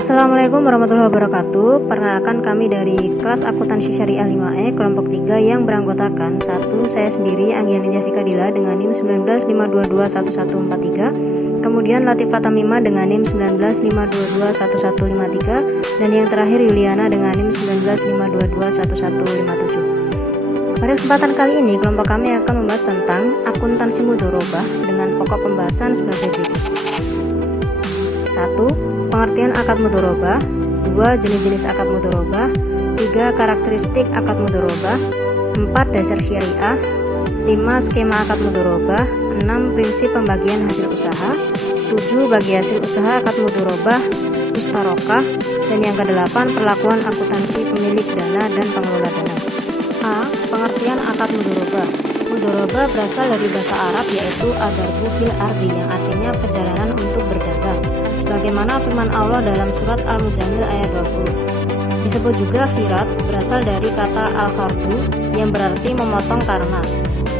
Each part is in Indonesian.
Assalamualaikum warahmatullahi wabarakatuh. Perkenalkan kami dari kelas akuntansi syariah 5E kelompok 3 yang beranggotakan 1. Saya sendiri Anggianija Fikadila dengan NIM 1952211143, kemudian Latifah Tamimah dengan NIM 1952211153, dan yang terakhir Yuliana dengan NIM 1952211157. Pada kesempatan kali ini kelompok kami akan membahas tentang akuntansi mudharabah dengan pokok pembahasan sebagai berikut. 1. Pengertian akad mudharabah. 2. Jenis-jenis akad mudharabah. 3. Karakteristik akad mudharabah. 4. Dasar syariah. 5. Skema akad mudharabah. 6. Prinsip pembagian hasil usaha. 7. Bagi hasil usaha akad mudharabah mustarokah. Dan yang ke-8, perlakuan akuntansi pemilik dana dan pengelola dana. A. Pengertian akad mudharabah. Mudharabah berasal dari bahasa Arab yaitu ad-darbu fil ardi, yang artinya perjalanan untuk berdagang, sebagaimana firman Allah dalam surat Al-Muzammil ayat 20. Disebut juga khirat, berasal dari kata al-khardu yang berarti memotong karena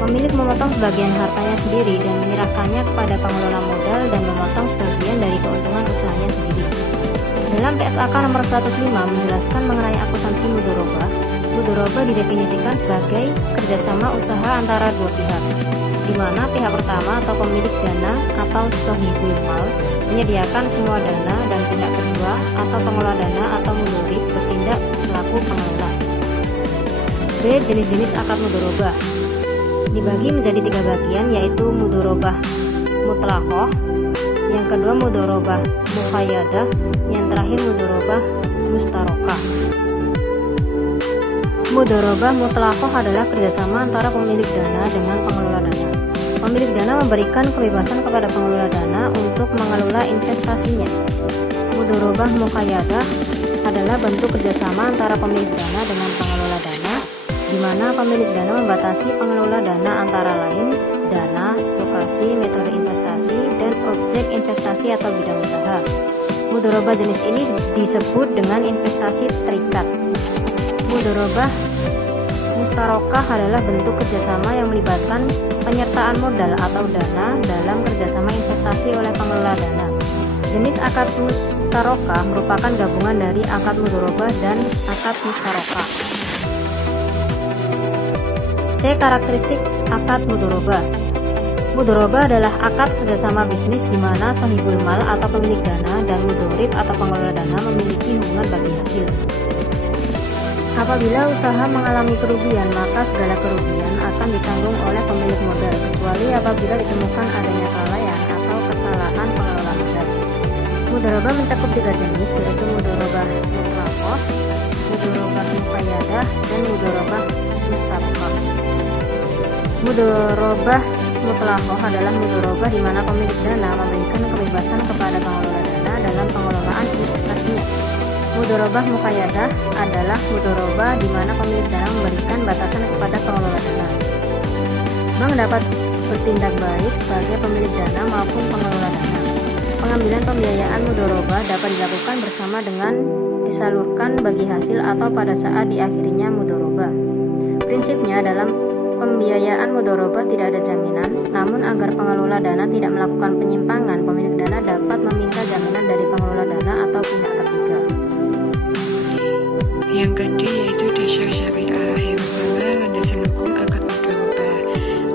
pemilik memotong sebagian hartanya sendiri dan menyerahkannya kepada pengelola modal dan memotong sebagian dari keuntungan usahanya sendiri. Dalam PSAK nomor 105 menjelaskan mengenai akuntansi mudharabah. Mudharabah didefinisikan sebagai kerjasama usaha antara dua pihak, di mana pihak pertama atau pemilik dana atau shahibul mal menyediakan semua dana dan pihak kedua atau pengelola dana atau mudharib bertindak selaku pengelola. B. Jenis-jenis akad mudharabah dibagi menjadi 3 bagian, yaitu mudharabah mutlaqah, yang kedua mudharabah muqayyadah, yang terakhir mudharabah mustarokah. Mudharabah mutlaqah adalah kerjasama antara pemilik dana dengan pengelola dana. Pemilik dana memberikan kebebasan kepada pengelola dana untuk mengelola investasinya. Mudharabah muqayyadah adalah bentuk kerjasama antara pemilik dana dengan pengelola dana, di mana pemilik dana membatasi pengelola dana antara lain dana, lokasi, metode investasi, dan objek investasi atau bidang usaha. Mudharabah jenis ini disebut dengan investasi terikat. Mudharabah mustarokah adalah bentuk kerjasama yang melibatkan penyertaan modal atau dana dalam kerjasama investasi oleh pengelola dana. Jenis akad mustarokah merupakan gabungan dari akad mudharabah dan akad mustarokah. C. Karakteristik akad mudharabah. Mudharabah adalah akad kerjasama bisnis di mana shahibul mal atau pemilik dana dan mudharib atau pengelola dana memiliki hubungan bagi hasil. Apabila usaha mengalami kerugian, maka segala kerugian akan ditanggung oleh pemilik modal, kecuali apabila ditemukan adanya kelalaian atau kesalahan pengelola modal. Mudharabah mencakup 3 jenis, yaitu mudharabah mutlaqah, mudharabah muqayyadah, dan mudharabah mustarokah. Mudharabah mutlaqah adalah mudharabah di mana pemilik dana memberikan kebebasan kepada pengelola dana dalam pengelolaan investasinya. Mudharabah muqayyadah adalah mudharabah di mana pemilik dana memberikan batasan kepada pengelola dana. Bank dapat bertindak baik sebagai pemilik dana maupun pengelola dana. Pengambilan pembiayaan mudharabah dapat dilakukan bersama dengan disalurkan bagi hasil atau pada saat diakhirinya mudharabah. Prinsipnya dalam pembiayaan mudharabah tidak ada jaminan, namun agar pengelola dana tidak melakukan penyimpangan, pemilik dana dapat meminta jaminan dari pengelola dana atau pihak ketiga. Yang kedua yaitu dasar syariah, yang mana landasan hukum akad mudharabah.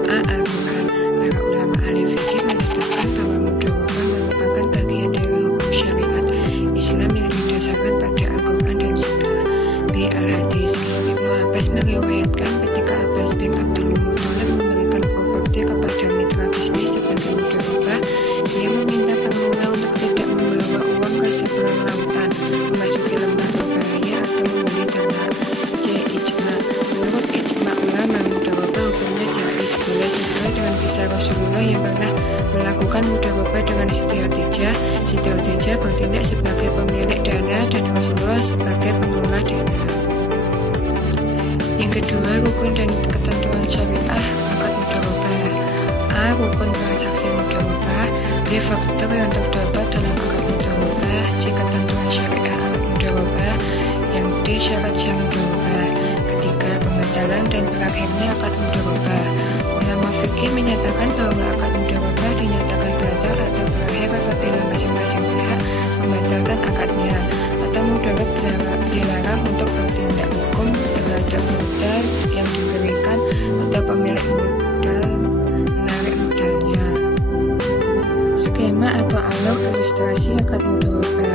A. Al-Quran. Para ulama ahli fikih menetapkan bahwa mudharabah merupakan bagian dari hukum syariat Islam yang didasarkan pada Al-Quran dan Sunnah. B. Al-Hadis. Ibnu Abbas meriwayatkan ketika Abbas bin Abdul Muthalib memberikan properti kepada mitra bisnis sebagai mudharabah, dia meminta pengelola untuk tidak membawa uang ke seberang lautan, memasuki lembah berbahaya atau membeli tanah. C. Ijma. Menurut ijma ulama, mudharabah hukumnya jaiz, boleh sesuai dengan kisah Rasulullah yang pernah melakukan mudharabah dengan Siti Khadijah. Siti Khadijah bertindak sebagai pemilik dana dan Rasulullah sebagai pengelola dana. Yang kedua, rukun dan ketentuan syariah akad mudharabah. A. Rukun transaksi mudharabah. B. Faktor yang terdapat dalam akad mudharabah. C. Ketentuan syariah akad mudharabah. Yang D. Syarat syang mudharabah. Ketiga, pembatalan dan berakhirnya akad mudharabah. Ulama fikih menyatakan bahwa akad mudharabah dinyatakan batal atau berakhir apabila masing-masing pihak membatalkan akadnya. mudharaba.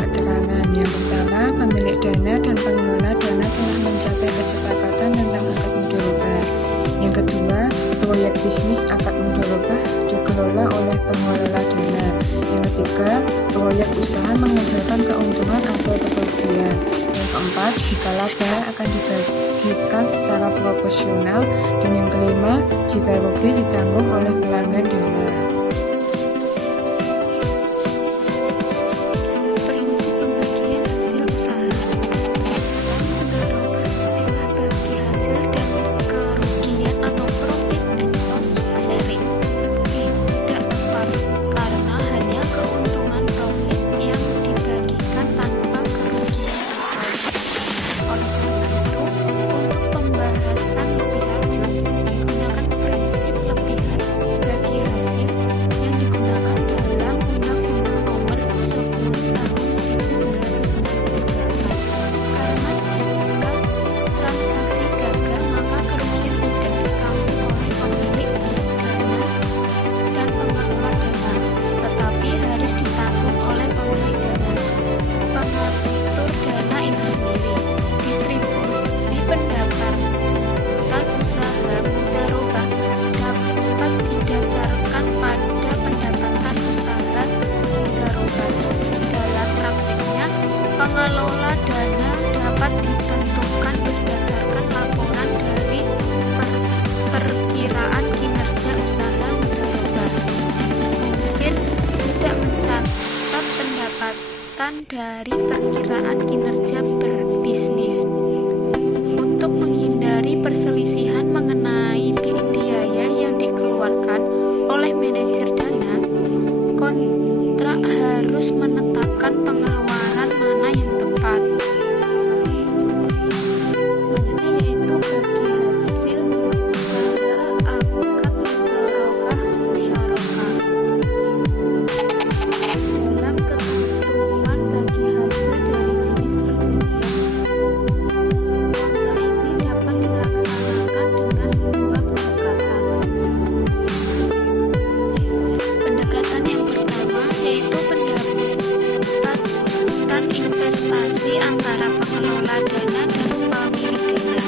Keterangan yang pertama, pemilik dana dan pengelola dana telah mencapai kesepakatan tentang akad mudharaba. Yang kedua, proyek bisnis akad mudharaba dikelola oleh pengelola dana. Yang ketiga, proyek usaha menghasilkan keuntungan atau kerugian. Yang keempat, jika laba akan dibagikan secara proporsional. Dan yang kelima, jika rugi ditanggung oleh pelanggan dana. Prinsip pembagian hasil usaha. Mudharaba istilah bagi hasil dan kerugian atau profit and loss sharing. Tidak tepat karena hanya keuntungan profit yang dibagikan tanpa kerugian. Oleh karena itu, untuk pembahasan lebih lanjut digunakan prinsip lebihan bagi hasil yang digunakan dalam Undang-Undang Nomor 10 Tahun 1998. Karena jika transaksi gagal, maka kerugian tidak ditanggung oleh pemilik dana dan pengelola dana, tetapi harus ditanggung oleh pemilik dana, pengatur dana itu sendiri. Distribusi pendapatan usaha mudharaba dapat didasarkan pada pendapatan usaha mudharaba. Dalam praktiknya, pengelola dana dapat ditentukan berdasarkan laporan dari perkiraan kinerja usaha mudharaba. Mungkin tidak mencatat pendapatan dari perkiraan kinerja berbisnis. Untuk menghindari perselisihan mengenai biaya yang dikeluarkan oleh manajer dana, kontrak harus menetapkan pengeluaran mana yang tepat. Selanjutnya yaitu bagi hasil usaha akad mudharaba musyarakah. Dalam ketentuan bagi hasil dari jenis perjanjian, kontrak ini dapat dilaksanakan dengan dua pendekatan. Pendekatan yang pertama yaitu pendapatan investasi antara pengelola dana dan pemilik dana.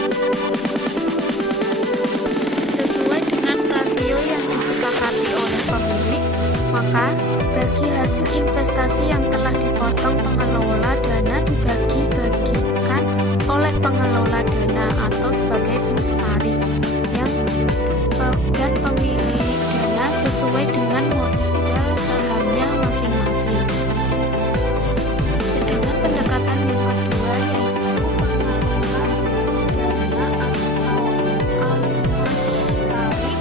Sesuai dengan rasio yang disepakati oleh pemilik, maka bagi hasil investasi yang telah dipotong pengelola dana dibagi-bagikan oleh pengelola dana atau sebagai mustarik dan pemilik dana sesuai dengan modal sahamnya masing-masing. Sedangkan pendekatan yang kedua yaitu pengelola dana atau al-mustarik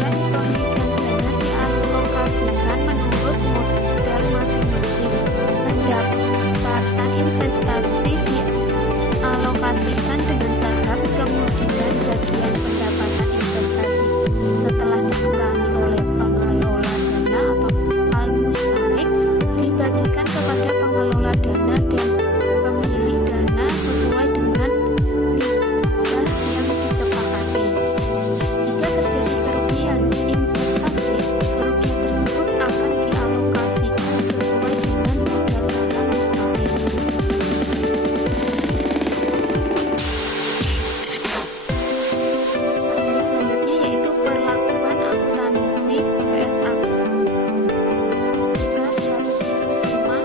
dan pemilik dana dialokasikan menurut modal masing-masing. Pendapatan investasi dialokasikan dengan saham, kemudian bagian pendapatan investasi setelah dikurangi oleh pengelola dana atau al-mustarik dibagikan kepada pengelola dana dan pemilik dana sesuai dengan nisbah yang disepakati. Jika terjadi kerugian investasi, kerugian tersebut akan dialokasikan sesuai dengan modal saham mustarik. Materi selanjutnya yaitu perlakuan akuntansi PSAK. Kita harus simak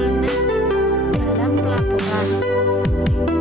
truthfulness dalam pelaporan.